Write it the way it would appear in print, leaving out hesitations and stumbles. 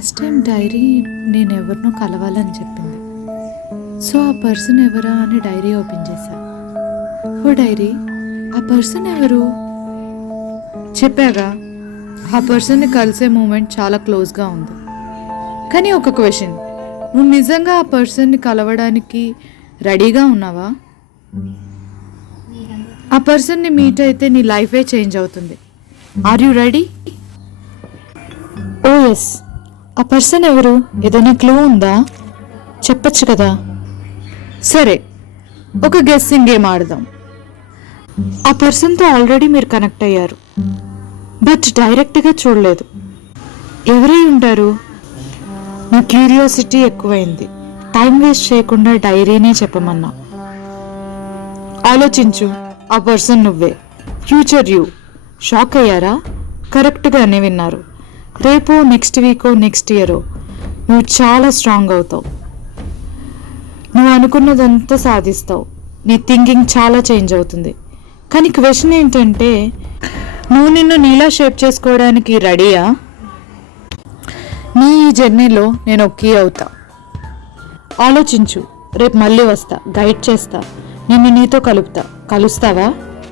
Last time dairy నేను ఎవరినో కలవాలని చెప్పింది. సో ఆ పర్సన్ ఎవరా అని డైరీ ఓపెన్ చేశా. ఓ డైరీ, ఆ పర్సన్ ఎవరు? చెప్పాగా, ఆ పర్సన్ని కలిసే మూమెంట్ చాలా క్లోజ్గా ఉంది. కానీ ఒక క్వశ్చన్, నువ్వు నిజంగా ఆ పర్సన్ని కలవడానికి రెడీగా ఉన్నావా? ఆ పర్సన్ని మీట్ అయితే నీ లైఫే చేంజ్ అవుతుంది. Are you ready? Oh yes. ఆ పర్సన్ ఎవరు? ఏదైనా క్లూ ఉందా? చెప్పచ్చు కదా. సరే, ఒక గెస్సింగ్ గేమ్ ఆడదాం. ఆ పర్సన్తో ఆల్రెడీ మీరు కనెక్ట్ అయ్యారు, బట్ డైరెక్ట్గా చూడలేదు. ఎవరై ఉంటారు? నా క్యూరియాసిటీ ఎక్కువైంది. టైం వేస్ట్ చేయకుండా డైరీనే చెప్పమన్నా. ఆలోచించు. ఆ పర్సన్ నువ్వే, ఫ్యూచర్ యూ. షాక్ అయ్యారా? కరెక్ట్గానే విన్నారు. రేపో, నెక్స్ట్ వీకో, నెక్స్ట్ ఇయరో నువ్వు చాలా స్ట్రాంగ్ అవుతావు. నువ్వు అనుకున్నదంతా సాధిస్తావు. నీ థింకింగ్ చాలా చేంజ్ అవుతుంది. కానీ క్వశ్చన్ ఏంటంటే, నువ్వు నిన్ను నీలా షేప్ చేసుకోవడానికి రెడీయా? నీ ఈ జర్నీలో నేను కీ అవుతా. ఆలోచించు. రేపు మళ్ళీ వస్తా, గైడ్ చేస్తా, నిన్ను నీతో కలుపుతా. కలుస్తావా?